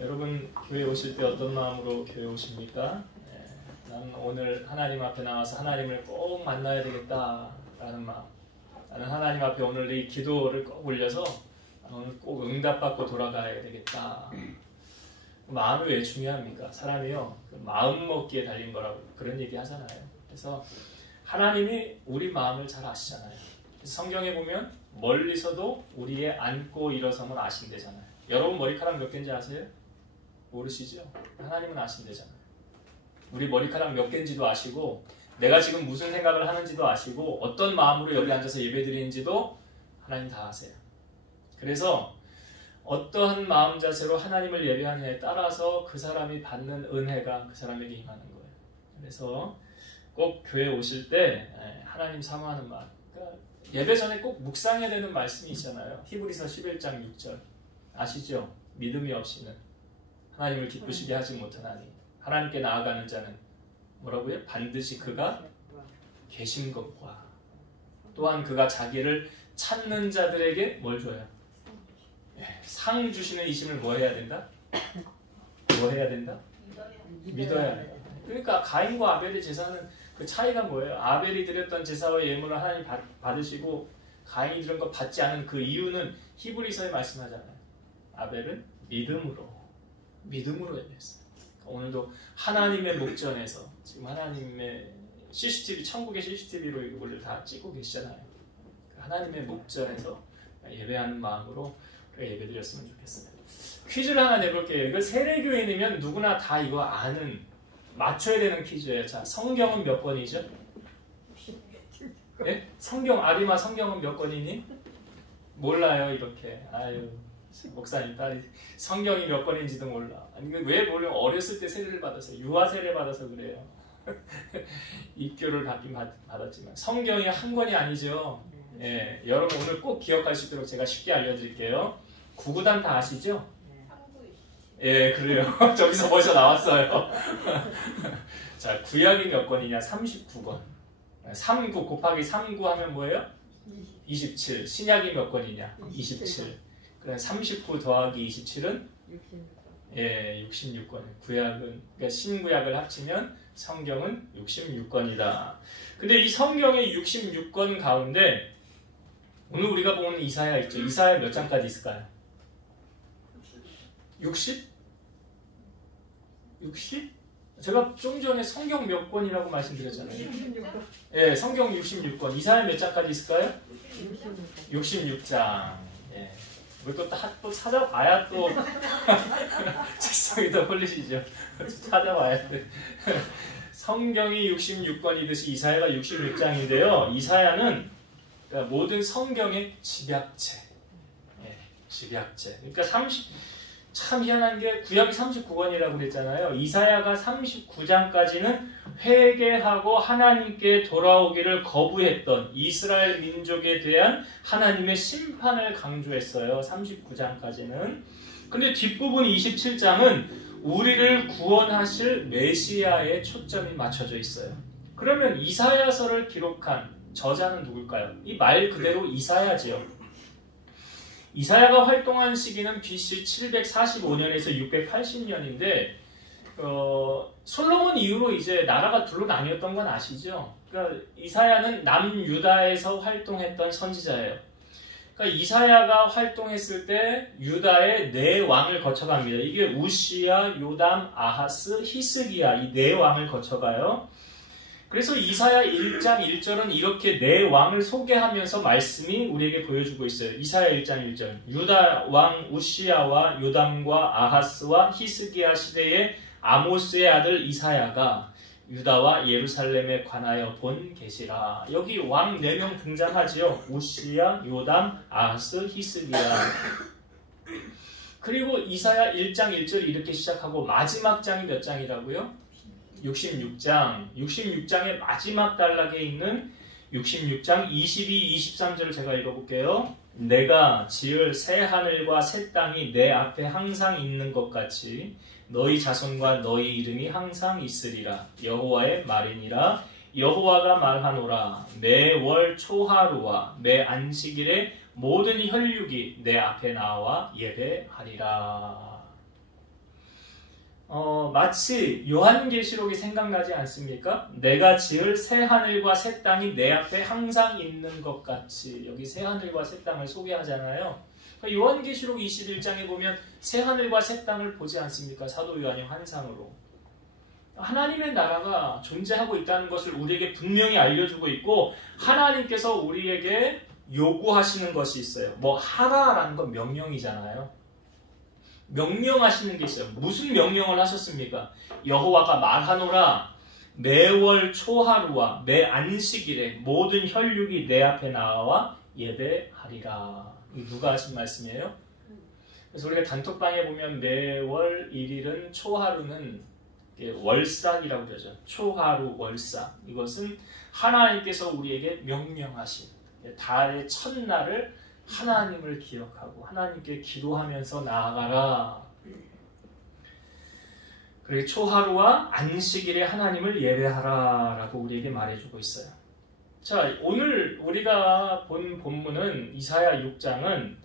여러분 교회 오실 때 어떤 마음으로 교회 오십니까? 나는 오늘 하나님 앞에 나와서 하나님을 꼭 만나야 되겠다라는 마음. 나는 하나님 앞에 오늘 이 기도를 꼭 올려서 오늘 꼭 응답받고 돌아가야 되겠다. 마음이 왜 중요합니까? 사람이요, 그 마음 먹기에 달린 거라고 그런 얘기 하잖아요. 그래서 하나님이 우리 마음을 잘 아시잖아요. 성경에 보면 멀리서도 우리의 앉고 일어섬을 아신대잖아요. 여러분 머리카락 몇 개인지 아세요? 모르시죠? 하나님은 아신대잖아요. 우리 머리카락 몇 개인지도 아시고, 내가 지금 무슨 생각을 하는지도 아시고, 어떤 마음으로 여기 앉아서 예배드리는지도 하나님 다 아세요. 그래서 어떠한 마음 자세로 하나님을 예배하느냐에 따라서 그 사람이 받는 은혜가 그 사람에게 임하는 거예요. 그래서 꼭 교회 오실 때 하나님 사모하는 마음, 그러니까 예배 전에 꼭 묵상해야 되는 말씀이 있잖아요. 히브리서 11장 6절 아시죠? 믿음이 없이는 하나님을 기쁘시게 하지 못하나니 하나님께 나아가는 자는 뭐라고요? 반드시 그가 계신 것과 또한 그가 자기를 찾는 자들에게 뭘 줘요? 상 주시는 이심을 뭐 해야 된다? 뭐 해야 된다? 믿어야 된다. 그러니까 가인과 아벨의 제사는 그 차이가 뭐예요? 아벨이 드렸던 제사와 예물을 하나님 받으시고 가인이 드린 거 받지 않은 그 이유는 히브리서에 말씀하잖아요. 아벨은 믿음으로 예배했어요. 오늘도 하나님의 목전에서 지금 하나님의 CCTV, 천국의 CCTV로 이걸 다 찍고 계시잖아요. 하나님의 목전에서 예배하는 마음으로 예배드렸으면 좋겠어요. 퀴즈를 하나 내볼게요. 이거 세례교인이면 누구나 다 이거 아는, 맞춰야 되는 퀴즈예요. 자, 성경은 몇 권이죠? 네? 아리마 성경은 몇 권이니? 몰라요, 이렇게. 아유, 목사님 딸이 성경이 몇 권인지도 몰라. 아니, 왜 몰라? 어렸을 때 세례를 받아서, 유아 세례 받아서 그래요. 입교를 받긴 받았지만 성경이 한 권이 아니죠. 예, 여러분 오늘 꼭 기억할 수 있도록 제가 쉽게 알려드릴게요. 구구단 다 아시죠? 예, 그래요. 저기서 벌써 나왔어요. 자, 구약이 몇 권이냐? 39권. 39 곱하기 39 하면 뭐예요? 27. 신약이 몇 권이냐? 27. 그럼 39 더하기 27은? 예, 66권. 구약은, 그러니까 신구약을 합치면 성경은 66권이다. 근데 이 성경의 66권 가운데 오늘 우리가 보는 이사야 있죠. 이사야 몇 장까지 있을까요? 60? 60? 제가 좀 전에 성경 몇 권이라고 말씀드렸잖아요. 66권. 예, 성경 66권. 이사야 몇 장까지 있을까요? 66장. 예. 또 찾아봐야 또 책상이 더 홀리시죠. 찾아봐야 돼. 성경이 66권이듯이 이사야가 66장인데요. 이사야는 그러니까 모든 성경의 집약체. 예, 집약체. 그러니까 참 희한한 게 구약이 39권이라고 그랬잖아요. 이사야가 39장까지는 회개하고 하나님께 돌아오기를 거부했던 이스라엘 민족에 대한 하나님의 심판을 강조했어요. 39장까지는. 근데 뒷부분 27장은 우리를 구원하실 메시아에 초점이 맞춰져 있어요. 그러면 이사야서를 기록한 저자는 누굴까요? 이 말 그대로 이사야지요. 이사야가 활동한 시기는 BC 745년에서 680년인데 솔로몬 이후로 이제 나라가 둘로 나뉘었던 건 아시죠? 그러니까 이사야는 남유다에서 활동했던 선지자예요. 그러니까 이사야가 활동했을 때 유다의 네 왕을 거쳐갑니다. 이게 우시야, 요담, 아하스, 히스기야 이 네 왕을 거쳐가요. 그래서 이사야 1장 1절은 이렇게 네 왕을 소개하면서 말씀이 우리에게 보여주고 있어요. 이사야 1장 1절 유다 왕 우시야와 요담과 아하스와 히스기야 시대의 아모스의 아들 이사야가 유다와 예루살렘에 관하여 본 계시라. 여기 왕 4명 등장하지요. 우시야, 요담, 아하스, 히스기야. 그리고 이사야 1장 1절이 이렇게 시작하고 마지막 장이 몇 장이라고요? 66장. 66장의 마지막 단락에 있는 66장 22, 23절을 제가 읽어볼게요. 내가 지을 새 하늘과 새 땅이 내 앞에 항상 있는 것 같이 너희 자손과 너희 이름이 항상 있으리라. 여호와의 말이니라. 여호와가 말하노라. 매월 초하루와 매 안식일에 모든 혈육이 내 앞에 나와 예배하리라. 마치 요한계시록이 생각나지 않습니까? 내가 지을 새 하늘과 새 땅이 내 앞에 항상 있는 것 같이. 여기 새 하늘과 새 땅을 소개하잖아요. 요한계시록 21장에 보면 새 하늘과 새 땅을 보지 않습니까? 사도 요한이 환상으로. 하나님의 나라가 존재하고 있다는 것을 우리에게 분명히 알려주고 있고, 하나님께서 우리에게 요구하시는 것이 있어요. 뭐 하라라는 건 명령이잖아요. 명령하시는 게 있어요. 무슨 명령을 하셨습니까? 여호와가 말하노라, 매월 초하루와 매 안식일에 모든 혈육이 내 앞에 나와 예배하리라. 이 누가 하신 말씀이에요? 그래서 우리가 단톡방에 보면 매월 1일은 초하루는 월삭이라고 그러죠. 초하루 월삭. 이것은 하나님께서 우리에게 명령하신 달의 첫날을 하나님을 기억하고 하나님께 기도하면서 나아가라. 그리고 초하루와 안식일에 하나님을 예배하라 라고 우리에게 말해주고 있어요. 자, 오늘 우리가 본 본문은 이사야 6장은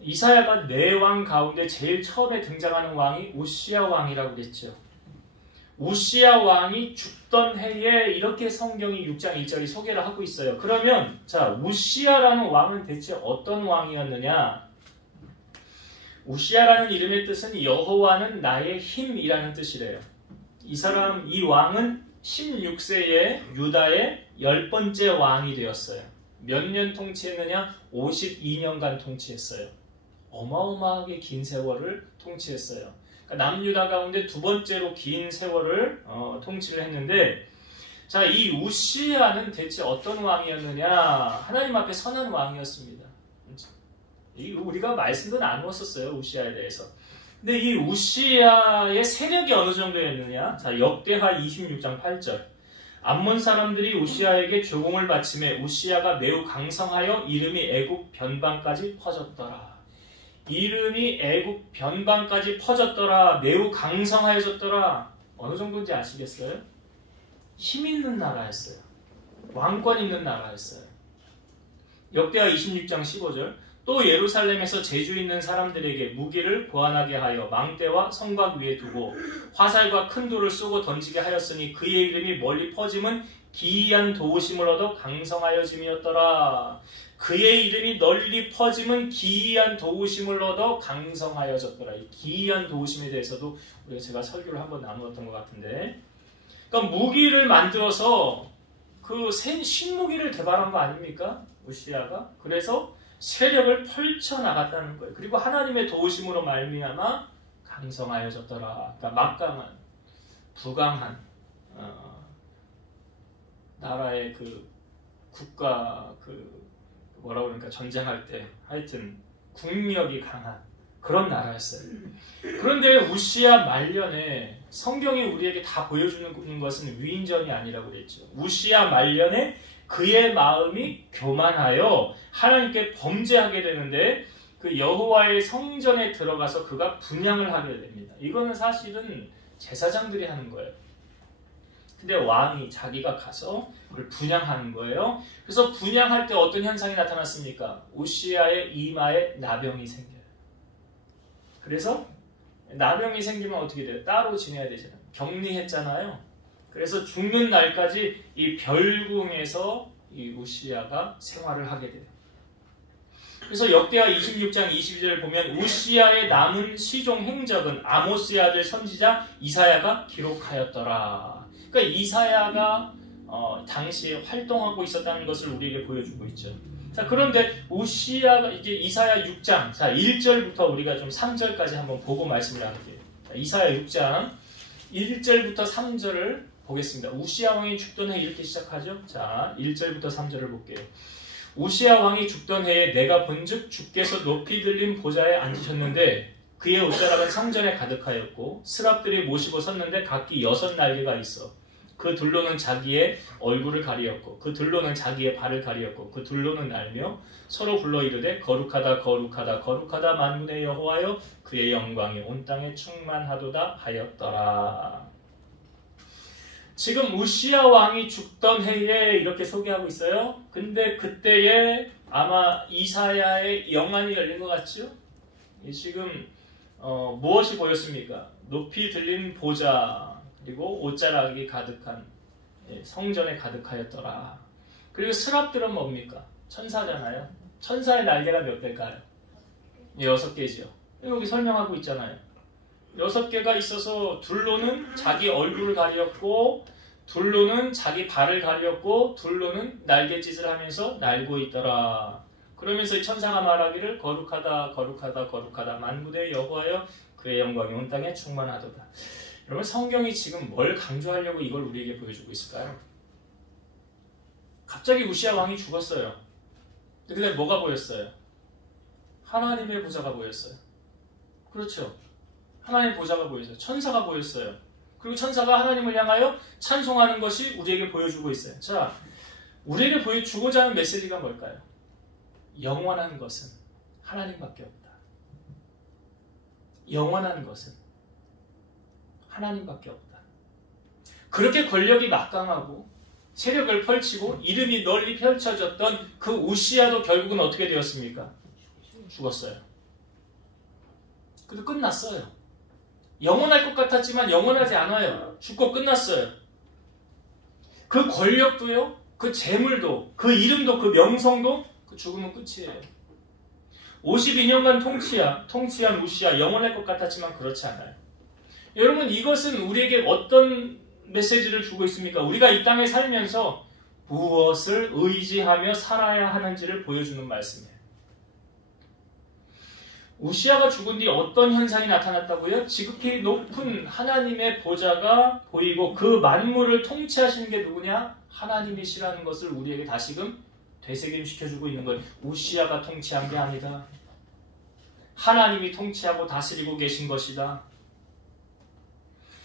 이사야가 네 왕 가운데 제일 처음에 등장하는 왕이 우시야 왕이라고 그랬죠. 우시야 왕이 죽던 해에 이렇게 성경이 6장 1절이 소개를 하고 있어요. 그러면 자, 우시야라는 왕은 대체 어떤 왕이었느냐? 우시야라는 이름의 뜻은 여호와는 나의 힘이라는 뜻이래요. 이 왕은 16세에 유다의 10번째 왕이 되었어요. 몇 년 통치했느냐? 52년간 통치했어요. 어마어마하게 긴 세월을 통치했어요. 남유다 가운데 두 번째로 긴 세월을 통치를 했는데, 자, 이 우시야는 대체 어떤 왕이었느냐? 하나님 앞에 선한 왕이었습니다. 우리가 말씀도 나누었었어요, 우시야에 대해서. 근데 이 우시야의 세력이 어느 정도였느냐? 자, 역대하 26장 8절. 암몬 사람들이 우시야에게 조공을 바치매 우시야가 매우 강성하여 이름이 애국 변방까지 퍼졌더라. 이름이 애국 변방까지 퍼졌더라. 매우 강성하여졌더라. 어느 정도인지 아시겠어요? 힘 있는 나라였어요. 왕권 있는 나라였어요. 역대하 26장 15절. 또 예루살렘에서 재주 있는 사람들에게 무기를 보완하게 하여 망대와 성곽 위에 두고 화살과 큰 돌을 쏘고 던지게 하였으니 그의 이름이 멀리 퍼짐은 기이한 도우심을 얻어 강성하여짐이었더라. 그의 이름이 널리 퍼짐은 기이한 도우심을 얻어 강성하여졌더라. 이 기이한 도우심에 대해서도 제가 설교를 한번 나누었던 것 같은데, 그러니까 무기를 만들어서 그 신무기를 개발한 거 아닙니까? 우시야가. 그래서 세력을 펼쳐나갔다는 거예요. 그리고 하나님의 도우심으로 말미암아 강성하여졌더라. 그러니까 막강한, 부강한 나라의 그 국가 뭐라고 그러니까 전쟁할 때 하여튼 국력이 강한 그런 나라였어요. 그런데 우시야 말년에 성경이 우리에게 다 보여주는 것은 위인전이 아니라고 그랬죠. 우시야 말년에 그의 마음이 교만하여 하나님께 범죄하게 되는데 그 여호와의 성전에 들어가서 그가 분향을 하게 됩니다. 이거는 사실은 제사장들이 하는 거예요. 근데 왕이 자기가 가서 그걸 분향하는 거예요. 그래서 분향할 때 어떤 현상이 나타났습니까? 우시야의 이마에 나병이 생겨요. 그래서 나병이 생기면 어떻게 돼요? 따로 지내야 되잖아요. 격리했잖아요. 그래서 죽는 날까지 이 별궁에서 이 우시야가 생활을 하게 돼요. 그래서 역대하 26장 22절을 보면 우시야의 남은 시종 행적은 아모스의 아들 선지자 이사야가 기록하였더라. 그러니까 이사야가 당시에 활동하고 있었다는 것을 우리에게 보여주고 있죠. 자, 그런데 우시야가 이제 이사야 6장, 자 1절부터 우리가 좀 3절까지 한번 보고 말씀을 나눌게요. 이사야 6장 1절부터 3절을 보겠습니다. 우시야 왕이 죽던 해 이렇게 시작하죠. 자, 1절부터 3절을 볼게요. 우시야 왕이 죽던 해에 내가 본즉 주께서 높이 들린 보좌에 앉으셨는데 그의 옷자락은 성전에 가득하였고 스랍들이 모시고 섰는데 각기 6날개가 있어 그 둘로는 자기의 얼굴을 가리었고 그 둘로는 자기의 발을 가리었고 그 둘로는 날며 서로 불러 이르되 거룩하다 거룩하다 거룩하다 만군의 여호와여 그의 영광이 온 땅에 충만하도다 하였더라. 지금 우시야 왕이 죽던 해에 이렇게 소개하고 있어요. 근데 그때에 아마 이사야의 영안이 열린 것 같죠? 지금 무엇이 보였습니까? 높이 들린 보좌, 그리고 옷자락이 가득한 성전에 가득하였더라. 그리고 스랍들은 뭡니까? 천사잖아요. 천사의 날개가 몇 개일까요? 6개지요. 여기 설명하고 있잖아요. 6개가 있어서 둘로는 자기 얼굴을 가렸고, 둘로는 자기 발을 가렸고, 둘로는 날갯짓을 하면서 날고 있더라. 그러면서 이 천사가 말하기를 거룩하다 거룩하다 거룩하다 만군의 여호와여 그의 영광이 온 땅에 충만하도다. 여러분, 성경이 지금 뭘 강조하려고 이걸 우리에게 보여주고 있을까요? 갑자기 우시아 왕이 죽었어요. 근데 뭐가 보였어요? 하나님의 보좌가 보였어요. 그렇죠. 하나님의 보좌가 보였어요. 천사가 보였어요. 그리고 천사가 하나님을 향하여 찬송하는 것이 우리에게 보여주고 있어요. 자, 우리에게 보여주고자 하는 메시지가 뭘까요? 영원한 것은 하나님밖에 없다. 영원한 것은 하나님밖에 없다. 그렇게 권력이 막강하고 세력을 펼치고 이름이 널리 펼쳐졌던 그 우시아도 결국은 어떻게 되었습니까? 죽었어요. 그래도 끝났어요. 영원할 것 같았지만 영원하지 않아요. 죽고 끝났어요. 그 권력도요, 그 재물도, 그 이름도, 그 명성도 그 죽으면 끝이에요. 52년간 통치한 우시아, 영원할 것 같았지만 그렇지 않아요. 여러분, 이것은 우리에게 어떤 메시지를 주고 있습니까? 우리가 이 땅에 살면서 무엇을 의지하며 살아야 하는지를 보여주는 말씀이에요. 우시아가 죽은 뒤 어떤 현상이 나타났다고요? 지극히 높은 하나님의 보좌가 보이고 그 만물을 통치하시는 게 누구냐? 하나님이시라는 것을 우리에게 다시금 되새김시켜주고 있는 거예요. 우시아가 통치한 게 아니다. 하나님이 통치하고 다스리고 계신 것이다.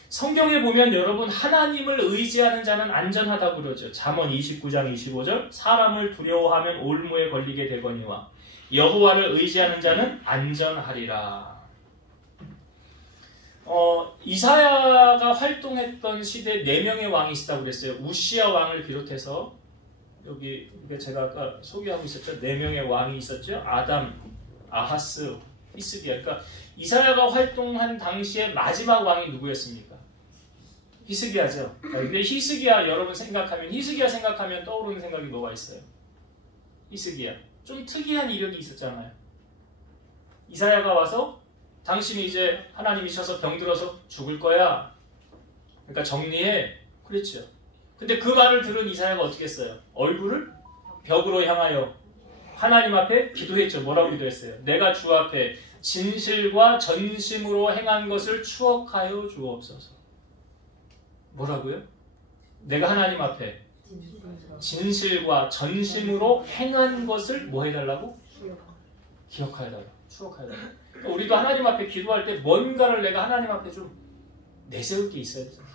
성경에 보면 여러분, 하나님을 의지하는 자는 안전하다고 그러죠. 잠언 29장 25절, 사람을 두려워하면 올무에 걸리게 되거니와 여호와를 의지하는 자는 안전하리라. 이사야가 활동했던 시대에 4명의 왕이 있었다고 그랬어요. 우시아 왕을 비롯해서 여기 제가 아까 소개하고 있었죠. 4명의 왕이 있었죠. 아담, 아하스, 히스기야. 그러니까 이사야가 활동한 당시에 마지막 왕이 누구였습니까? 히스기야죠. 근데 히스기야 여러분 히스기야 생각하면 떠오르는 생각이 뭐가 있어요? 히스기야. 좀 특이한 이력이 있었잖아요. 이사야가 와서 당신이 이제 하나님이셔서 병들어서 죽을 거야. 그러니까 정리해. 그랬죠. 근데 그 말을 들은 이사야가 어떻게 했어요? 얼굴을 벽으로 향하여 하나님 앞에 기도했죠. 뭐라고 기도했어요? 내가 주 앞에 진실과 전심으로 행한 것을 추억하여 주옵소서. 뭐라고요? 내가 하나님 앞에 진실과 전심으로 행한 것을 뭐 해달라고? 기억하여달라고. 추억하여달라고. 그러니까 우리도 하나님 앞에 기도할 때 뭔가를 내가 하나님 앞에 좀 내세울 게 있어야 되잖아요.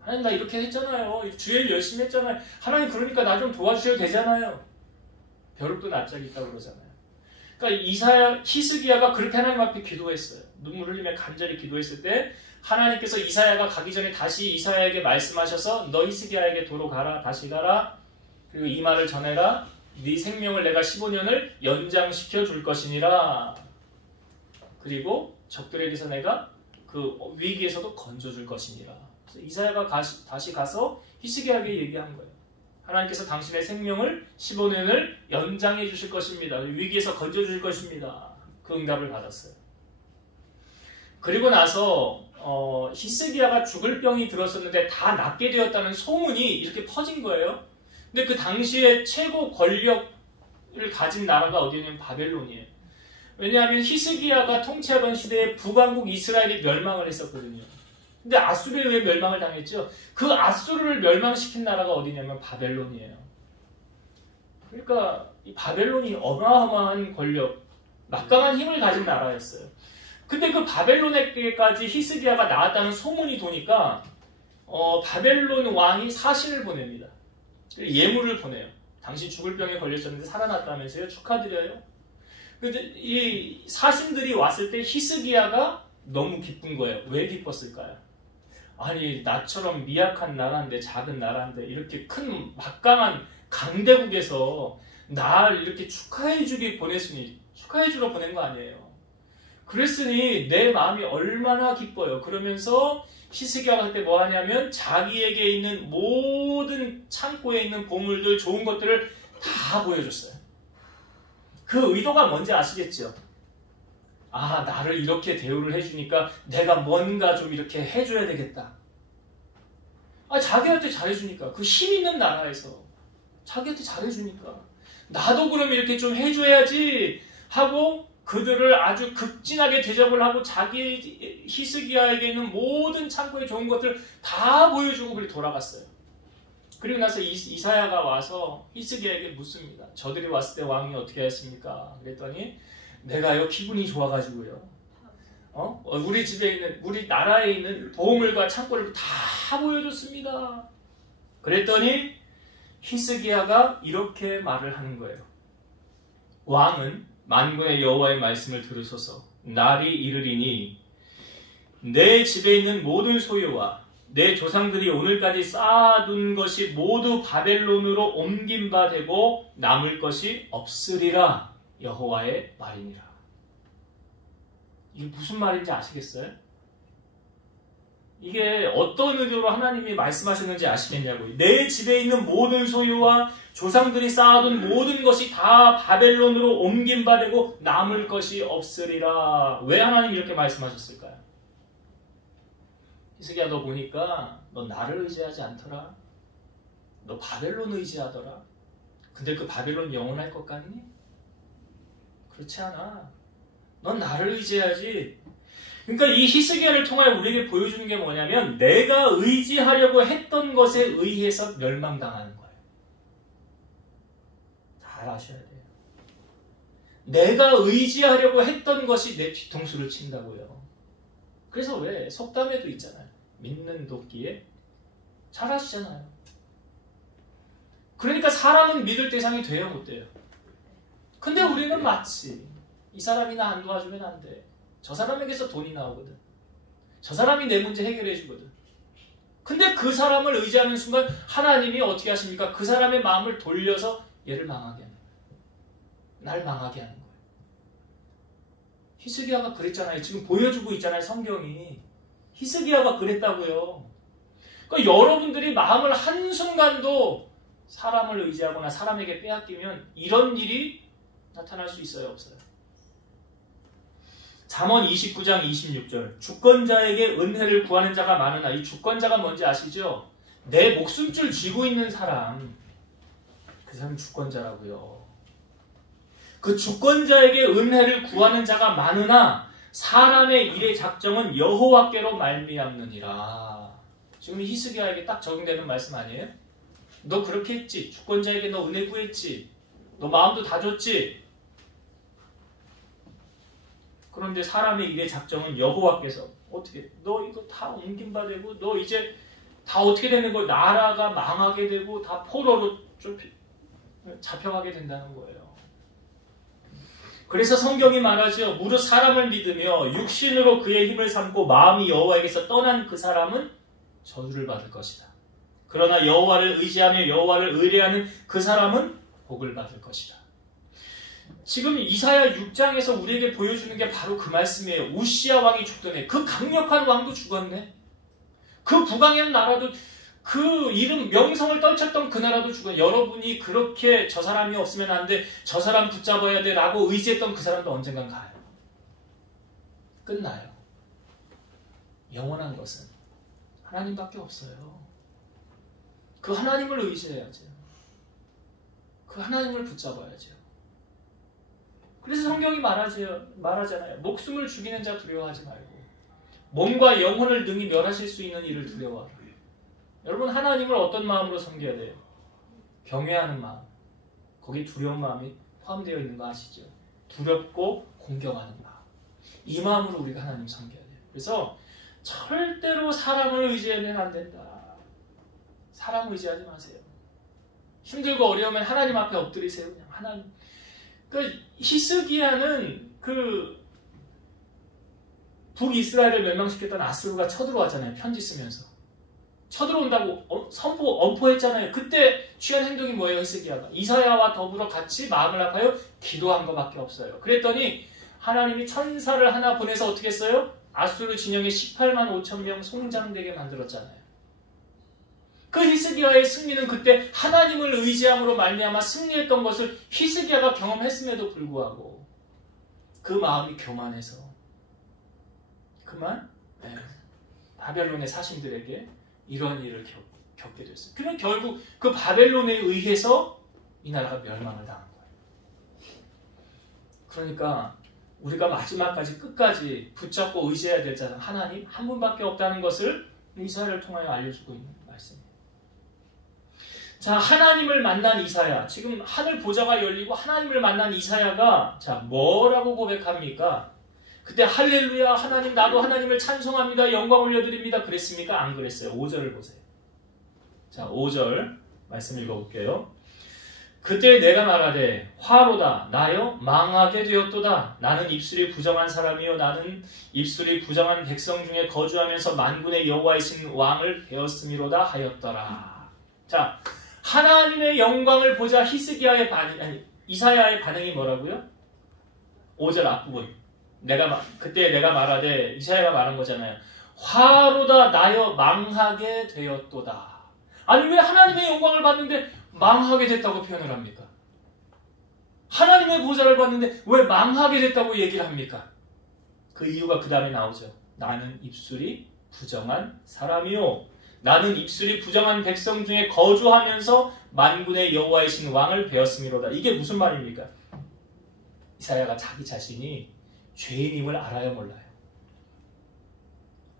하나님 나 이렇게 했잖아요. 주일 열심히 했잖아요. 하나님 그러니까 나 좀 도와주셔도 되잖아요. 벼룩도 낯짝이 있다고 그러잖아요. 그러니까 히스기야가 그렇게 하나님 앞에 기도했어요. 눈물 흘리며 간절히 기도했을 때 하나님께서 이사야가 가기 전에 다시 이사야에게 말씀하셔서 너 히스기야에게 도로 가라. 다시 가라. 그리고 이 말을 전해라. 네 생명을 내가 15년을 연장시켜 줄 것이니라. 그리고 적들에게서 내가 그 위기에서도 건져줄 것이니라. 그래서 이사야가 다시 가서 히스기야에게 얘기한 거예요. 하나님께서 당신의 생명을 15년을 연장해 주실 것입니다. 위기에서 건져주실 것입니다. 그 응답을 받았어요. 그리고 나서 히스기야가 죽을 병이 들었었는데 다 낫게 되었다는 소문이 이렇게 퍼진 거예요. 근데 그 당시에 최고 권력을 가진 나라가 어디냐면 바벨론이에요. 왜냐하면 히스기야가 통치하던 시대에 북왕국 이스라엘이 멸망을 했었거든요. 근데 아수르에 의해 멸망을 당했죠. 그 아수르를 멸망시킨 나라가 어디냐면 바벨론이에요. 그러니까 이 바벨론이 어마어마한 권력, 막강한 힘을 가진 나라였어요. 근데 그 바벨론에게까지 히스기야가 나왔다는 소문이 도니까 바벨론 왕이 사신을 보냅니다. 예물을 보내요. 당신 죽을 병에 걸렸었는데 살아났다면서요. 축하드려요. 근데 이 사신들이 왔을 때 히스기야가 너무 기쁜 거예요. 왜 기뻤을까요? 아니 나처럼 미약한 나라인데 작은 나라인데 이렇게 큰 막강한 강대국에서 날 이렇게 축하해주기 보냈으니 축하해주러 보낸 거 아니에요. 그랬으니 내 마음이 얼마나 기뻐요. 그러면서 히스기야가 그때 뭐 하냐면 자기에게 있는 모든 창고에 있는 보물들, 좋은 것들을 다 보여줬어요. 그 의도가 뭔지 아시겠죠? 아, 나를 이렇게 대우를 해주니까 내가 뭔가 좀 이렇게 해줘야 되겠다. 아, 자기한테 잘해주니까. 그 힘 있는 나라에서 자기한테 잘해주니까 나도 그럼 이렇게 좀 해줘야지 하고 그들을 아주 극진하게 대접을 하고 자기 히스기야에게는 모든 창고에 좋은 것들 다 보여주고 그렇게 돌아갔어요. 그리고 나서 이사야가 와서 히스기야에게 묻습니다. 저들이 왔을 때 왕이 어떻게 했습니까? 그랬더니 내가요 기분이 좋아가지고요. 우리 집에 있는 우리 나라에 있는 보물과 창고를 다 보여줬습니다. 그랬더니 히스기야가 이렇게 말을 하는 거예요. 왕은 만군의 여호와의 말씀을 들으소서. 날이 이르리니 내 집에 있는 모든 소유와 내 조상들이 오늘까지 쌓아둔 것이 모두 바벨론으로 옮긴 바 되고 남을 것이 없으리라. 여호와의 말이니라. 이게 무슨 말인지 아시겠어요? 이게 어떤 의도로 하나님이 말씀하셨는지 아시겠냐고요. 내 집에 있는 모든 소유와 조상들이 쌓아둔 모든 것이 다 바벨론으로 옮긴 바 되고 남을 것이 없으리라. 왜 하나님이 이렇게 말씀하셨을까요? 히스기야, 너 보니까 너 나를 의지하지 않더라. 너 바벨론 의지하더라. 근데 그 바벨론 영원할 것 같니? 그렇지 않아. 넌 나를 의지해야지. 그러니까 이 히스기야를 통하여 우리에게 보여주는 게 뭐냐면 내가 의지하려고 했던 것에 의해서 멸망당하는 거예요. 잘 아셔야 돼요. 내가 의지하려고 했던 것이 내 뒤통수를 친다고요. 그래서 왜 속담에도 있잖아요. 믿는 도끼에 잘 아시잖아요. 그러니까 사람은 믿을 대상이 돼야 못 돼요. 근데 우리는 마치 이 사람이 나 안 도와주면 안 돼. 저 사람에게서 돈이 나오거든. 저 사람이 내 문제 해결해 주거든. 근데 그 사람을 의지하는 순간 하나님이 어떻게 하십니까? 그 사람의 마음을 돌려서 얘를 망하게 하는 거예요. 날 망하게 하는 거예요. 히스기야가 그랬잖아요. 지금 보여주고 있잖아요. 성경이. 히스기야가 그랬다고요. 그러니까 여러분들이 마음을 한순간도 사람을 의지하거나 사람에게 빼앗기면 이런 일이 나타날 수 있어요? 없어요? 잠언 29장 26절 주권자에게 은혜를 구하는 자가 많으나 이 주권자가 뭔지 아시죠? 내 목숨줄 쥐고 있는 사람, 그 사람 주권자라고요. 그 주권자에게 은혜를 구하는 자가 많으나 사람의 일의 작정은 여호와께로 말미암느니라. 지금 히스기야에게 딱 적용되는 말씀 아니에요? 너 그렇게 했지. 주권자에게 너 은혜 구했지. 너 마음도 다 줬지. 그런데 사람의 일의 작정은 여호와께서 어떻게 너 이거 다 옮긴 바 되고 너 이제 다 어떻게 되는 거예요? 나라가 망하게 되고 다 포로로 잡혀가게 된다는 거예요. 그래서 성경이 말하죠. 무릇 사람을 믿으며 육신으로 그의 힘을 삼고 마음이 여호와에게서 떠난 그 사람은 저주를 받을 것이다. 그러나 여호와를 의지하며 여호와를 의뢰하는 그 사람은 복을 받을 것이다. 지금 이사야 6장에서 우리에게 보여주는 게 바로 그 말씀이에요. 우시야 왕이 죽더네. 그 강력한 왕도 죽었네. 그 북왕의 나라도 그 이름 명성을 떨쳤던 그 나라도 죽었네. 여러분이 그렇게 저 사람이 없으면 안 돼. 저 사람 붙잡아야 돼. 라고 의지했던 그 사람도 언젠간 가요. 끝나요. 영원한 것은 하나님밖에 없어요. 그 하나님을 의지해야죠. 그 하나님을 붙잡아야죠. 그래서 성경이 말하잖아요. 목숨을 죽이는 자 두려워하지 말고 몸과 영혼을 능히 멸하실 수 있는 이를 두려워하라. 여러분 하나님을 어떤 마음으로 섬겨야 돼요? 경외하는 마음. 거기 두려운 마음이 포함되어 있는 거 아시죠? 두렵고 공경하는 마음. 이 마음으로 우리가 하나님 섬겨야 돼요. 그래서 절대로 사람을 의지하면 안 된다. 사람 의지하지 마세요. 힘들고 어려우면 하나님 앞에 엎드리세요. 그냥 하나님. 그 히스기야는 그 북이스라엘을 멸망시켰던 아수르가 쳐들어왔잖아요. 편지 쓰면서. 쳐들어온다고 엄포했잖아요. 그때 취한 행동이 뭐예요? 히스기야가. 이사야와 더불어 같이 마음을 합하여 기도한 것밖에 없어요. 그랬더니 하나님이 천사를 하나 보내서 어떻게 했어요? 아수르 진영에 18만 5천 명 송장되게 만들었잖아요. 그 히스기야의 승리는 그때 하나님을 의지함으로 말미암아 승리했던 것을 히스기야가 경험했음에도 불구하고 그 마음이 교만해서 그만 바벨론의 사신들에게 이런 일을 겪게 됐어요. 그럼 결국 그 바벨론에 의해서 이 나라가 멸망을 당한 거예요. 그러니까 우리가 마지막까지 끝까지 붙잡고 의지해야 될 자는 하나님 한 분밖에 없다는 것을 이사야를 통하여 알려주고 있는 말씀이에요. 자, 하나님을 만난 이사야, 지금 하늘 보좌가 열리고 하나님을 만난 이사야가 자 뭐라고 고백합니까? 그때 할렐루야 하나님 나도 하나님을 찬송합니다 영광 올려드립니다 그랬습니까? 안 그랬어요. 5절을 보세요. 자 5절 말씀 읽어볼게요. 그때 내가 말하되 화로다 나여 망하게 되었도다. 나는 입술이 부정한 사람이요 나는 입술이 부정한 백성 중에 거주하면서 만군의 여호와이신 왕을 배웠음이로다 하였더라. 자 하나님의 영광을 보자 히스기야의 이사야의 반응이 뭐라고요? 5절 앞부분 그때 내가 말하되 이사야가 말한 거잖아요. 화로다 나여 망하게 되었도다. 아니 왜 하나님의 영광을 봤는데 망하게 됐다고 표현을 합니까? 하나님의 보좌를 봤는데 왜 망하게 됐다고 얘기를 합니까? 그 이유가 그 다음에 나오죠. 나는 입술이 부정한 사람이요 나는 입술이 부정한 백성 중에 거주하면서 만군의 여호와이신 왕을 배웠음이로다. 이게 무슨 말입니까? 이사야가 자기 자신이 죄인임을 알아요 몰라요?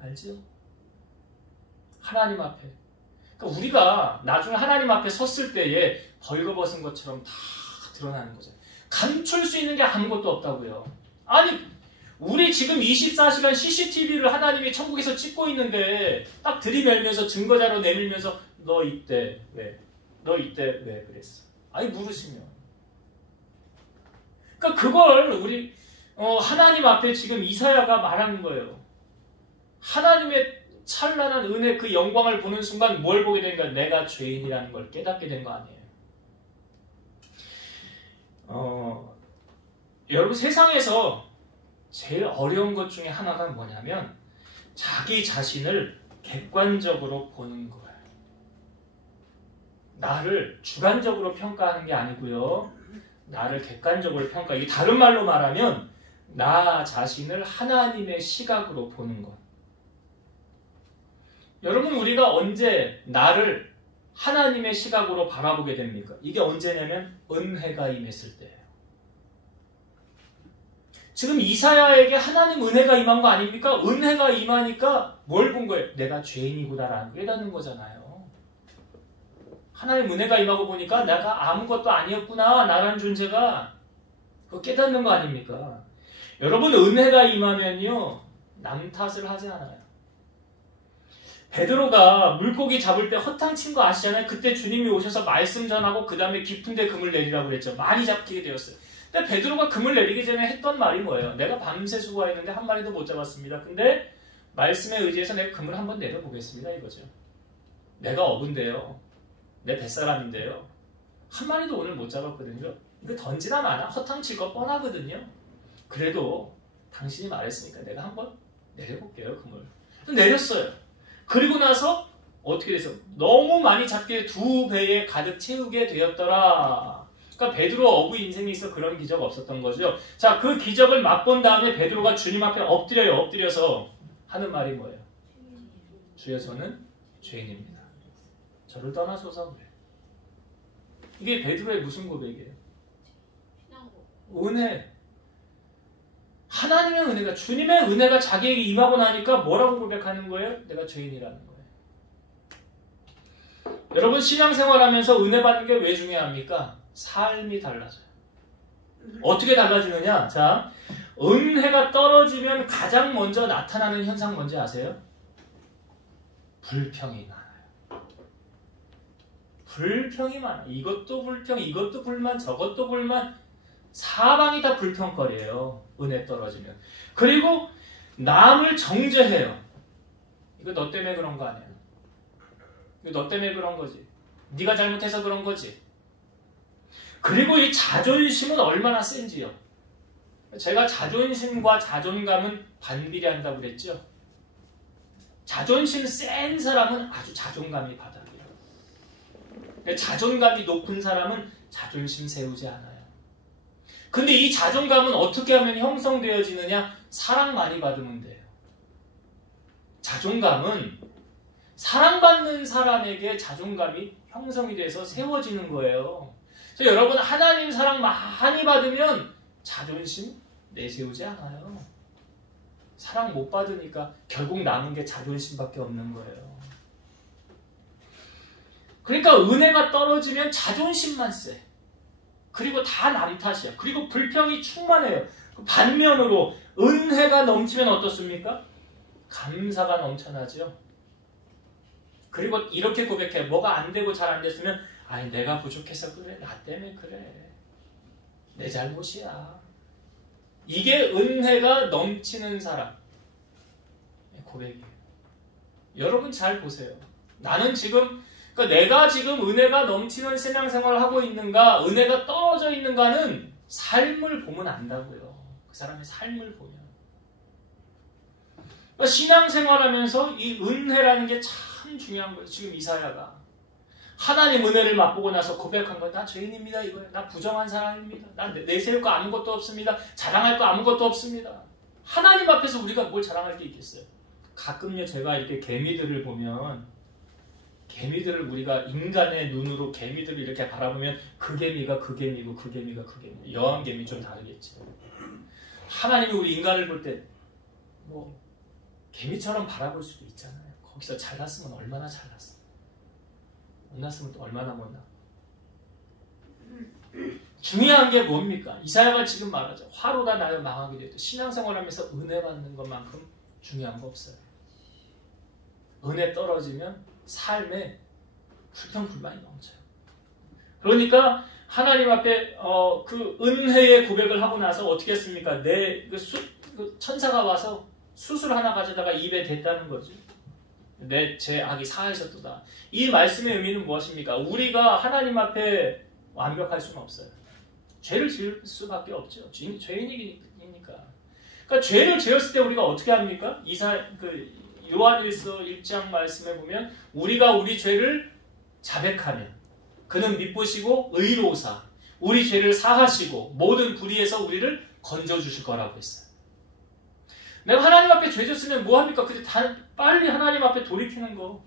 알죠? 하나님 앞에 그러니까 우리가 나중에 하나님 앞에 섰을 때에 벌거벗은 것처럼 다 드러나는 거죠. 감출 수 있는 게 아무것도 없다고요. 아니 우리 지금 24시간 CCTV를 하나님이 천국에서 찍고 있는데 딱 들이밀면서 증거자료 내밀면서 너 이때 왜? 너 이때 왜 그랬어? 아니 물으시면 그러니까 그걸 우리 하나님 앞에 지금 이사야가 말하는 거예요. 하나님의 찬란한 은혜 그 영광을 보는 순간 뭘 보게 되는가? 내가 죄인이라는 걸 깨닫게 된 거 아니에요. 여러분 세상에서 제일 어려운 것 중에 하나가 뭐냐면 자기 자신을 객관적으로 보는 거예요. 나를 주관적으로 평가하는 게 아니고요. 나를 객관적으로 평가. 이 다른 말로 말하면 나 자신을 하나님의 시각으로 보는 것. 여러분 우리가 언제 나를 하나님의 시각으로 바라보게 됩니까? 이게 언제냐면 은혜가 임했을 때예요. 지금 이사야에게 하나님 은혜가 임한 거 아닙니까? 은혜가 임하니까 뭘 본 거예요? 내가 죄인이구나라는 깨닫는 거잖아요. 하나님 은혜가 임하고 보니까 내가 아무것도 아니었구나 나라는 존재가 그거 깨닫는 거 아닙니까? 여러분 은혜가 임하면요 남 탓을 하지 않아요. 베드로가 물고기 잡을 때 허탕 친 거 아시잖아요. 그때 주님이 오셔서 말씀 전하고 그 다음에 깊은 데 금을 내리라고 그랬죠. 많이 잡히게 되었어요. 근데 베드로가 금을 내리기 전에 했던 말이 뭐예요? 내가 밤새 수고했는데 한 마리도 못 잡았습니다. 근데 말씀에 의지해서 내가 금을 한번 내려보겠습니다 이거죠. 내가 어부인데요. 내 뱃사람인데요. 한 마리도 오늘 못 잡았거든요. 이거 던지나 마나 허탕 칠 거 뻔하거든요. 그래도 당신이 말했으니까 내가 한번 내려볼게요 금을. 내렸어요. 그리고 나서 어떻게 돼서 너무 많이 잡게 2배에 가득 채우게 되었더라. 그러니까 베드로 어부 인생에 있어 그런 기적 없었던 거죠. 자, 그 기적을 맛본 다음에 베드로가 주님 앞에 엎드려요. 엎드려서 하는 말이 뭐예요? 주여 저는 죄인입니다. 저를 떠나소서 그래. 이게 베드로의 무슨 고백이에요? 은혜. 하나님의 은혜가 주님의 은혜가 자기에게 임하고 나니까 뭐라고 고백하는 거예요? 내가 죄인이라는 거예요. 여러분 신앙생활하면서 은혜 받는 게 왜 중요합니까? 삶이 달라져요. 어떻게 달라지느냐? 자, 은혜가 떨어지면 가장 먼저 나타나는 현상 뭔지 아세요? 불평이 많아요. 불평이 많아요. 이것도 불평, 이것도 불만, 저것도 불만. 사방이 다 불평거리예요. 은혜 떨어지면. 그리고 남을 정죄해요. 이거 너 때문에 그런 거 아니야. 이거 너 때문에 그런 거지. 네가 잘못해서 그런 거지. 그리고 이 자존심은 얼마나 센지요. 제가 자존심과 자존감은 반비례한다고 그랬죠. 자존심 센 사람은 아주 자존감이 바닥이에요. 자존감이 높은 사람은 자존심 세우지 않아요. 근데 이 자존감은 어떻게 하면 형성되어지느냐? 사랑 많이 받으면 돼요. 자존감은 사랑받는 사람에게 자존감이 형성이 돼서 세워지는 거예요. 그래서 여러분, 하나님 사랑 많이 받으면 자존심 내세우지 않아요. 사랑 못 받으니까 결국 남은 게 자존심밖에 없는 거예요. 그러니까 은혜가 떨어지면 자존심만 세. 그리고 다 남 탓이야. 그리고 불평이 충만해요. 반면으로 은혜가 넘치면 어떻습니까? 감사가 넘쳐나죠. 그리고 이렇게 고백해. 뭐가 안 되고 잘 안 됐으면 아니 내가 부족해서 그래. 나 때문에 그래. 내 잘못이야. 이게 은혜가 넘치는 사람 고백이에요. 여러분 잘 보세요. 나는 지금 그러니까 내가 지금 은혜가 넘치는 신앙생활을 하고 있는가 은혜가 떨어져 있는가는 삶을 보면 안다고요. 그 사람의 삶을 보면. 그러니까 신앙생활하면서 이 은혜라는 게 참 중요한 거예요. 지금 이사야가 하나님 은혜를 맛보고 나서 고백한 거예요. 나 죄인입니다. 이거예요. 나 부정한 사람입니다. 나 내세울 거 아무것도 없습니다. 자랑할 거 아무것도 없습니다. 하나님 앞에서 우리가 뭘 자랑할 게 있겠어요? 가끔요 제가 이렇게 개미들을 보면 개미들을 우리가 인간의 눈으로 개미들을 이렇게 바라보면 그 개미가 그 개미고 그 개미가 그 개미. 여왕개미 좀 다르겠지. 하나님이 우리 인간을 볼 때 뭐 개미처럼 바라볼 수도 있잖아요. 거기서 잘났으면 얼마나 잘났어. 못났으면 또 얼마나 못나. 중요한 게 뭡니까? 이사야가 지금 말하죠. 화로다 나여 망하게 되었다. 신앙생활하면서 은혜 받는 것만큼 중요한 거 없어요. 은혜 떨어지면 삶에 불평불만이 넘쳐요. 그러니까 하나님 앞에 그 은혜의 고백을 하고 나서 어떻게 했습니까? 그 천사가 와서 숯을 하나 가져다가 입에 댔다는 거지. 제 악이 사하셨도다. 이 말씀의 의미는 무엇입니까? 우리가 하나님 앞에 완벽할 수는 없어요. 죄를 지을 수밖에 없죠. 죄인이니까. 그러니까 죄를 지었을 때 우리가 어떻게 합니까? 요한일서 1장 말씀에 보면 우리가 우리 죄를 자백하면 그는 미쁘시고 의로우사 우리 죄를 사하시고 모든 불의에서 우리를 건져주실 거라고 했어요. 내가 하나님 앞에 죄 졌으면 뭐합니까? 근데 빨리 하나님 앞에 돌이키는 거.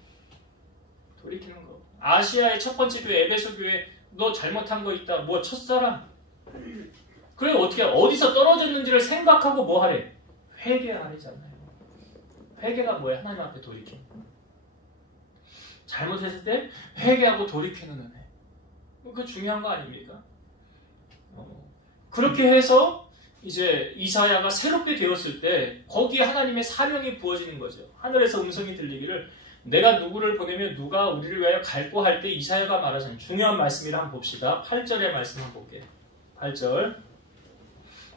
아시아의 첫 번째 교회 에베소 교회 너 잘못한 거 있다. 뭐 첫사랑. 그래 어떻게 어디서 떨어졌는지를 생각하고 뭐 하래? 회개하래잖아요. 회개가 뭐예요? 하나님 앞에 돌이키는 거. 잘못했을 때 회개하고 돌이키는 은혜. 그거 중요한 거 아닙니까? 그렇게 해서 이제 이사야가 새롭게 되었을 때 거기에 하나님의 사명이 부어지는 거죠. 하늘에서 음성이 들리기를 내가 누구를 보내면 누가 우리를 위하여 갈고 할 때 이사야가 말하자는 중요한 말씀이라 한번 봅시다. 8절의 말씀 한번 볼게요. 8절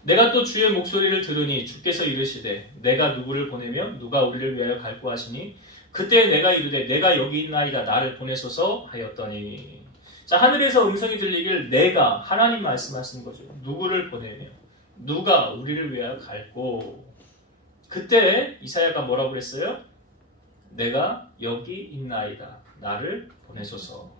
내가 또 주의 목소리를 들으니 주께서 이르시되 내가 누구를 보내면 누가 우리를 위하여 갈고 하시니 그때 내가 이르되 내가 여기 있나이다 나를 보내소서 하였더니 자 하늘에서 음성이 들리길 내가 하나님 말씀하시는 거죠. 누구를 보내면 누가 우리를 위하여 갈고 그때 이사야가 뭐라고 그랬어요? 내가 여기 있나이다. 나를 보내소서.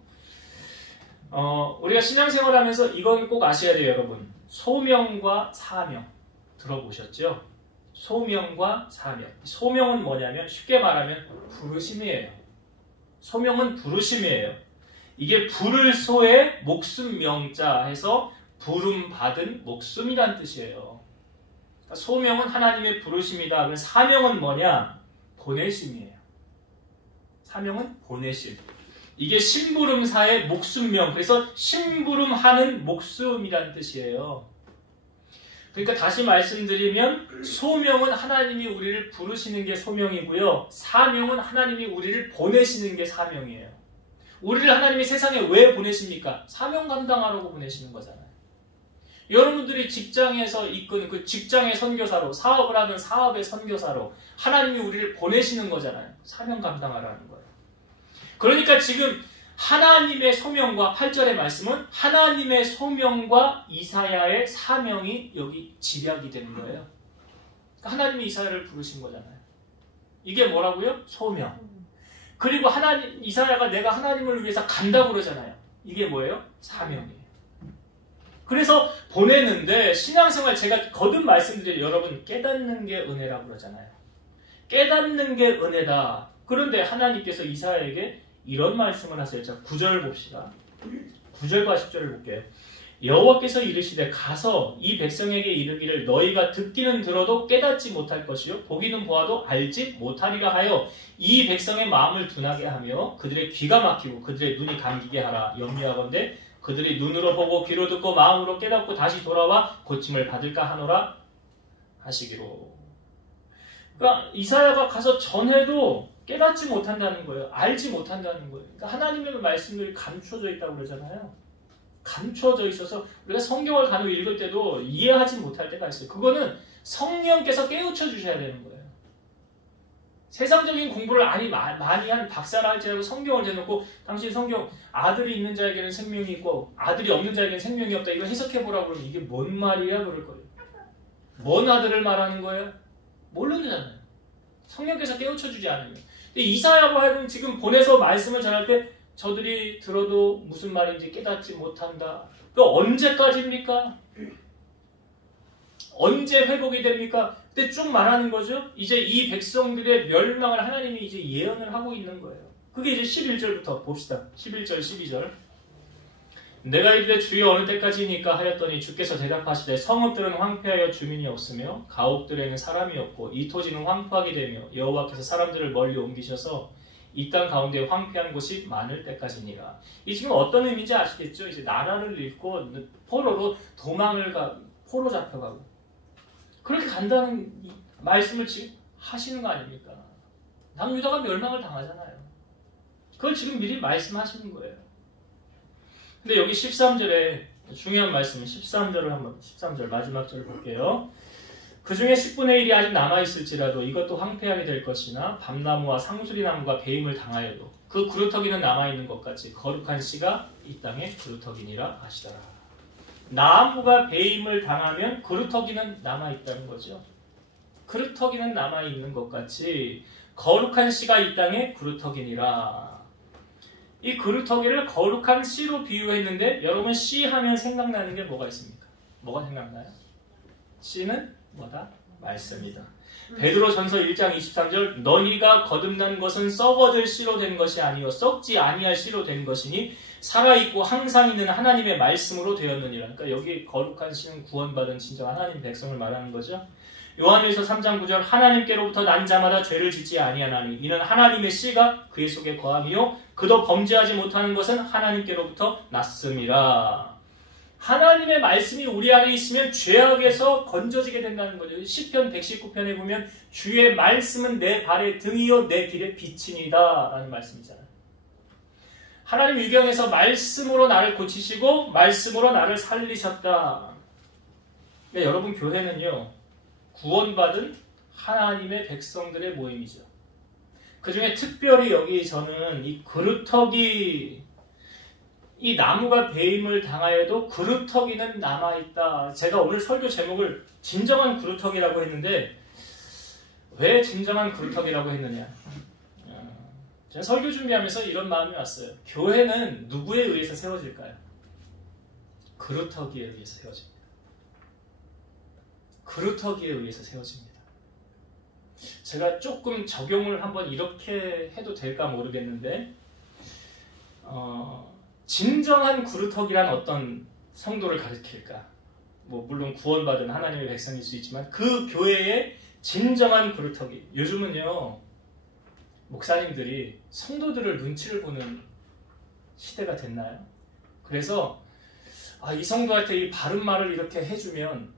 우리가 신앙생활하면서 이건 꼭 아셔야 돼요, 여러분. 소명과 사명 들어보셨죠? 소명과 사명. 소명은 뭐냐면 쉽게 말하면 부르심이에요. 소명은 부르심이에요. 이게 부를 소에 목숨 명자 해서 부름 받은 목숨이란 뜻이에요. 그러니까 소명은 하나님의 부르심이다. 그럼 사명은 뭐냐? 보내심이에요. 사명은 보내심. 이게 심부름사의 목숨명. 그래서 심부름하는 목숨이란 뜻이에요. 그러니까 다시 말씀드리면 소명은 하나님이 우리를 부르시는 게 소명이고요. 사명은 하나님이 우리를 보내시는 게 사명이에요. 우리를 하나님이 세상에 왜 보내십니까? 사명 감당하라고 보내시는 거잖아요. 여러분들이 직장에서 이끈 그 직장의 선교사로 사업을 하는 사업의 선교사로 하나님이 우리를 보내시는 거잖아요. 사명 감당하라는 거예요. 그러니까 지금 하나님의 소명과 8절의 말씀은 하나님의 소명과 이사야의 사명이 여기 집약이 되는 거예요. 하나님이 이사야를 부르신 거잖아요. 이게 뭐라고요? 소명. 그리고 이사야가 내가 하나님을 위해서 간다고 그러잖아요. 이게 뭐예요? 사명이에요. 그래서 보내는데 신앙생활 제가 거듭 말씀드린 여러분 깨닫는 게 은혜라고 그러잖아요. 깨닫는 게 은혜다. 그런데 하나님께서 이사야에게 이런 말씀을 하세요. 자, 9절 봅시다. 9절과 10절을 볼게요. 여호와께서 이르시되 가서 이 백성에게 이르기를 너희가 듣기는 들어도 깨닫지 못할 것이요 보기는 보아도 알지 못하리라 하여 이 백성의 마음을 둔하게 하며 그들의 귀가 막히고 그들의 눈이 감기게 하라. 염려하건대 그들이 눈으로 보고 귀로 듣고 마음으로 깨닫고 다시 돌아와 고침을 받을까 하노라 하시기로. 그러니까 이사야가 가서 전해도 깨닫지 못한다는 거예요. 알지 못한다는 거예요. 그러니까 하나님의 말씀들이 감춰져 있다고 그러잖아요. 감춰져 있어서 우리가 성경을 간혹 읽을 때도 이해하지 못할 때가 있어요. 그거는 성령께서 깨우쳐 주셔야 되는 거예요. 세상적인 공부를 많이 한 박사라 할지라도 성경을 대놓고 당신 성경 아들이 있는 자에게는 생명이 있고 아들이 없는 자에게는 생명이 없다. 이거 해석해보라고 그러면 이게 뭔 말이야? 그럴 거예요. 뭔 아들을 말하는 거예요? 모르잖아요. 성령께서 깨우쳐 주지 않으면. 근데 이사야로 하여금 지금 보내서 말씀을 전할 때 저들이 들어도 무슨 말인지 깨닫지 못한다. 그 언제까지입니까? 언제 회복이 됩니까? 그때 쭉 말하는 거죠. 이제 이 백성들의 멸망을 하나님이 이제 예언을 하고 있는 거예요. 그게 이제 11절부터 봅시다. 11절, 12절. 내가 이르되 주여 어느 때까지니까 하였더니 주께서 대답하시되 성읍들은 황폐하여 주민이 없으며 가옥들에는 사람이 없고 이 토지는 황폐하게 되며 여호와께서 사람들을 멀리 옮기셔서 이 땅 가운데 황폐한 곳이 많을 때까지니라. 이 지금 어떤 의미인지 아시겠죠? 이제 나라를 잃고 포로로 도망을 포로 잡혀가고 그렇게 간다는 말씀을 지금 하시는 거 아닙니까? 남유다가 멸망을 당하잖아요. 그걸 지금 미리 말씀하시는 거예요. 근데 여기 13절에 중요한 말씀 13절을 한번 13절 마지막 절을 볼게요. 그 중에 10분의 1이 아직 남아있을지라도 이것도 황폐하게 될 것이나 밤나무와 상수리나무가 배임을 당하여도 그 그루터기는 남아있는 것 같이 거룩한 씨가 이 땅에 그루터기니라 하시더라. 나무가 배임을 당하면 그루터기는 남아있다는 거죠. 그루터기는 남아있는 것 같이 거룩한 씨가 이 땅에 그루터기니라. 이 그루터기를 거룩한 씨로 비유했는데 여러분 씨 하면 생각나는 게 뭐가 있습니까? 뭐가 생각나요? 씨는 뭐다? 말씀이다. 베드로전서 1장 23절 너희가 거듭난 것은 썩어질 씨로 된 것이 아니요 썩지 아니할 씨로 된 것이니 살아있고 항상 있는 하나님의 말씀으로 되었느니라. 그러니까 여기 거룩한 씨는 구원받은 진정 하나님 백성을 말하는 거죠. 요한일서 3장 9절 하나님께로부터 난 자마다 죄를 짓지 아니하나니 이는 하나님의 씨가 그의 속에 거함이요 그도 범죄하지 못하는 것은 하나님께로부터 났음이라. 하나님의 말씀이 우리 안에 있으면 죄악에서 건져지게 된다는 거죠. 시편 119편에 보면 주의 말씀은 내 발의 등이요 내 길의 빛이니이다 라는 말씀이잖아요. 하나님 유경에서 말씀으로 나를 고치시고 말씀으로 나를 살리셨다. 그러니까 여러분 교회는요 구원받은 하나님의 백성들의 모임이죠. 그 중에 특별히 여기 저는 이 그루터기 이 나무가 배임을 당하여도 그루터기는 남아있다. 제가 오늘 설교 제목을 진정한 그루터기라고 했는데 왜 진정한 그루터기라고 했느냐. 제가 설교 준비하면서 이런 마음이 왔어요. 교회는 누구에 의해서 세워질까요? 그루터기에 의해서 세워집니다. 그루터기에 의해서 세워집니다. 제가 조금 적용을 한번 이렇게 해도 될까 모르겠는데 진정한 그루터기란 어떤 성도를 가리킬까? 물론 구원받은 하나님의 백성일 수 있지만 그 교회의 진정한 그루터기. 요즘은요 목사님들이 성도들을 눈치를 보는 시대가 됐나요? 그래서 이 성도한테 이 바른 말을 이렇게 해주면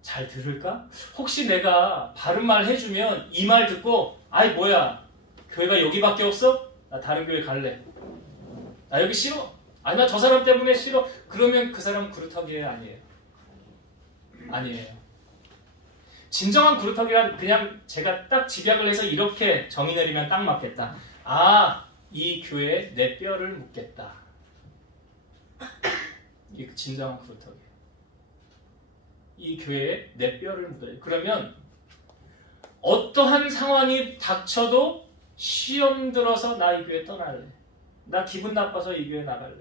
잘 들을까? 혹시 내가 바른 말 해주면 이 말 듣고 아이 뭐야 교회가 여기밖에 없어? 나 다른 교회 갈래. 나 여기 싫어. 아니 나 저 사람 때문에 싫어. 그러면 그 사람 그루터기예요? 아니에요? 아니에요. 진정한 그루터기란 그냥 제가 딱 집약을 해서 이렇게 정의 내리면 딱 맞겠다. 이 교회에 내 뼈를 묻겠다. 이게 진정한 그루터기예요. 이 교회에 내 뼈를 묻어요. 그러면 어떠한 상황이 닥쳐도 시험 들어서 나 이 교회 떠날래. 나 기분 나빠서 이 교회 나갈래.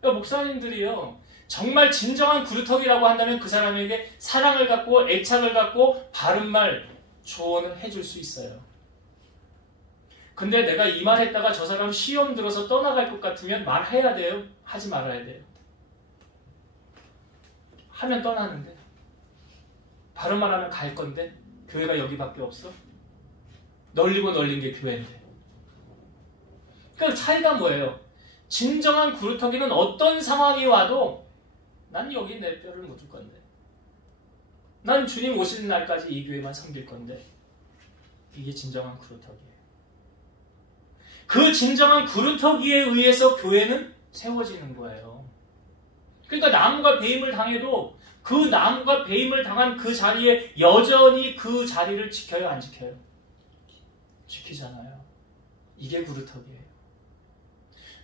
그러니까 목사님들이요, 정말 진정한 그루터기라고 한다면 그 사람에게 사랑을 갖고 애착을 갖고 바른말 조언을 해줄 수 있어요. 근데 내가 이 말 했다가 저 사람 시험 들어서 떠나갈 것 같으면 말해야 돼요? 하지 말아야 돼요? 하면 떠나는데, 바른 말하면 갈 건데, 교회가 여기밖에 없어? 널리고 널린 게 교회인데. 그 차이가 뭐예요? 진정한 그루터기는 어떤 상황이 와도 난 여기 내 뼈를 묻을 건데, 난 주님 오시는 날까지 이 교회만 섬길 건데, 이게 진정한 그루터기예요. 그 진정한 그루터기에 의해서 교회는 세워지는 거예요. 그러니까 나무가 배임을 당해도 그 나무가 배임을 당한 그 자리에 여전히 그 자리를 지켜요, 안 지켜요? 지키잖아요. 이게 그루터기예요.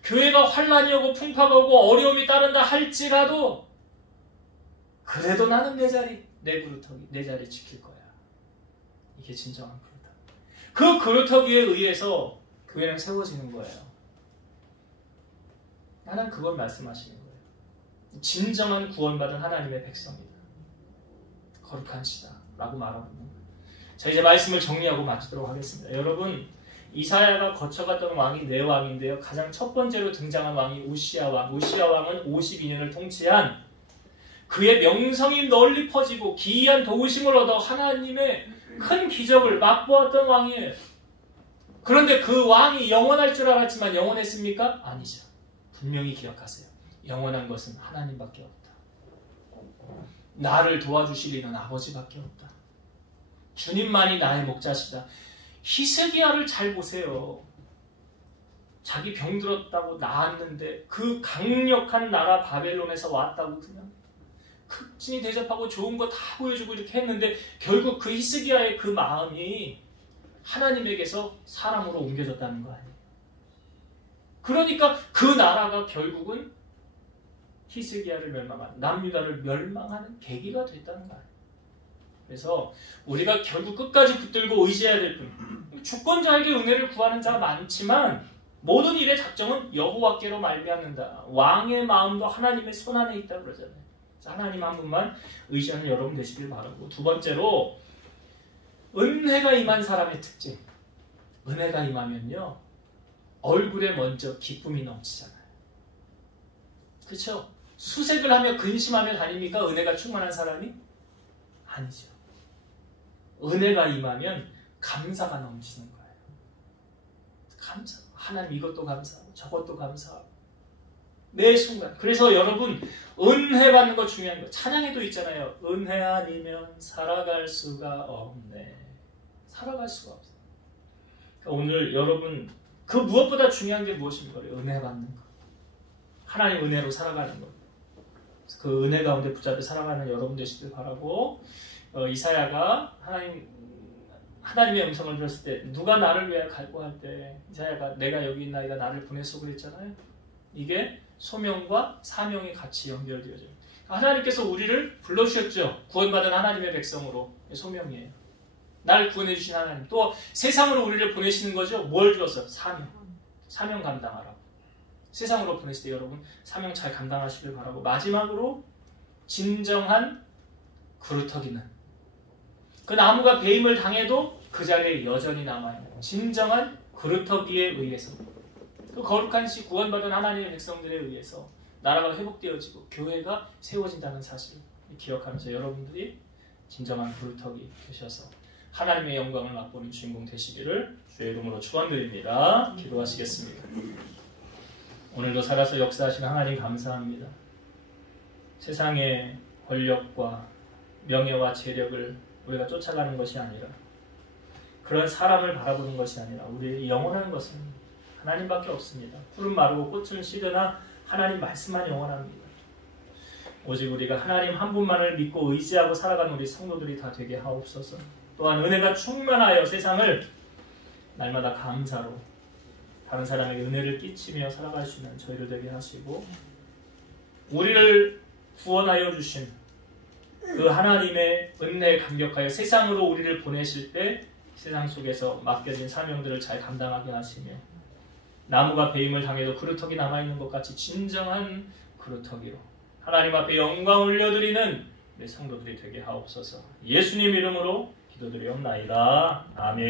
교회가 환란이 오고 풍파가 오고 어려움이 따른다 할지라도 그래도 나는 내 자리, 내 그루터기, 내 자리 지킬 거야. 이게 진정한 그루터기. 그 그루터기에 의해서 교회는 세워지는 거예요. 나는 그걸 말씀하시는 거예요. 진정한 구원받은 하나님의 백성이다. 거룩한 시다. 라고 말하고 있는 거예요. 자, 이제 말씀을 정리하고 마치도록 하겠습니다. 여러분, 이사야가 거쳐갔던 왕이 네 왕인데요. 가장 첫 번째로 등장한 왕이 우시야 왕. 우시야 왕은 52년을 통치한, 그의 명성이 널리 퍼지고 기이한 도우심을 얻어 하나님의 큰 기적을 맛보았던 왕이에요. 그런데 그 왕이 영원할 줄 알았지만 영원했습니까? 아니죠. 분명히 기억하세요. 영원한 것은 하나님밖에 없다. 나를 도와주실 이는 아버지밖에 없다. 주님만이 나의 목자시다. 히스기야를 잘 보세요. 자기 병들었다고 나았는데 그 강력한 나라 바벨론에서 왔다고 그냥 극진히 대접하고 좋은 거 다 보여주고 이렇게 했는데 결국 그 히스기야의 그 마음이 하나님에게서 사람으로 옮겨졌다는 거 아니에요. 그러니까 그 나라가 결국은 히스기야를 멸망하는, 남유다를 멸망하는 계기가 됐다는 거 아니에요. 그래서 우리가 결국 끝까지 붙들고 의지해야 될 뿐, 주권자에게 은혜를 구하는 자가 많지만 모든 일의 작정은 여호와께로 말미암는다. 왕의 마음도 하나님의 손안에 있다고 그러잖아요. 하나님 한 분만 의지하는 여러분 되시길 바라고, 두 번째로 은혜가 임한 사람의 특징. 은혜가 임하면요, 얼굴에 먼저 기쁨이 넘치잖아요. 그렇죠? 수색을 하며 근심하며 다닙니까? 은혜가 충만한 사람이? 아니죠. 은혜가 임하면 감사가 넘치는 거예요. 감사. 하나님 이것도 감사하고 저것도 감사하고 매 순간. 그래서 여러분, 은혜 받는 거 중요한 거. 찬양에도 있잖아요. 은혜 아니면 살아갈 수가 없네. 살아갈 수가 없어요. 그러니까 오늘 여러분, 그 무엇보다 중요한 게 무엇입니까? 은혜 받는 거. 하나님 은혜로 살아가는 거. 그 은혜 가운데 붙잡혀 살아가는 여러분 되시길 바라고, 이사야가 하나님의 음성을 들었을 때, 누가 나를 위하여 갈구할 때 이사야가 내가 여기 있나이다 나를 보냈소 그랬잖아요. 이게 소명과 사명이 같이 연결되어져요. 하나님께서 우리를 불러주셨죠. 구원받은 하나님의 백성으로. 소명이에요. 날 구원해 주신 하나님. 또 세상으로 우리를 보내시는 거죠. 뭘 주었어요? 사명 감당하라고. 세상으로 보내실 때 여러분 사명 잘 감당하시길 바라고, 마지막으로 진정한 그루터기는 그 나무가 배임을 당해도 그 자리에 여전히 남아있는 진정한 그루터기에 의해서, 그 거룩한 시 구원받은 하나님의 백성들에 의해서 나라가 회복되어지고 교회가 세워진다는 사실을 기억하면서 여러분들이 진정한 그루터기 되셔서 하나님의 영광을 맛보는 주인공 되시기를 주의 이름으로 축원드립니다. 기도하시겠습니다. 오늘도 살아서 역사하시는 하나님 감사합니다. 세상의 권력과 명예와 재력을 우리가 쫓아가는 것이 아니라, 그런 사람을 바라보는 것이 아니라, 우리의 영원한 것은 하나님밖에 없습니다. 푸른 마르고 꽃은 시드나 하나님 말씀만 영원합니다. 오직 우리가 하나님 한 분만을 믿고 의지하고 살아가는 우리 성도들이 다 되게 하옵소서. 또한 은혜가 충만하여 세상을 날마다 감사로 다른 사람에게 은혜를 끼치며 살아갈 수 있는 저희들 되게 하시고, 우리를 구원하여 주신 그 하나님의 은혜에 감격하여 세상으로 우리를 보내실 때 세상 속에서 맡겨진 사명들을 잘 감당하게 하시며, 나무가 배임을 당해도 그루터기 남아있는 것 같이 진정한 그루터기로 하나님 앞에 영광 올려드리는 내 성도들이 되게 하옵소서. 예수님 이름으로 기도드리옵나이다. 아멘.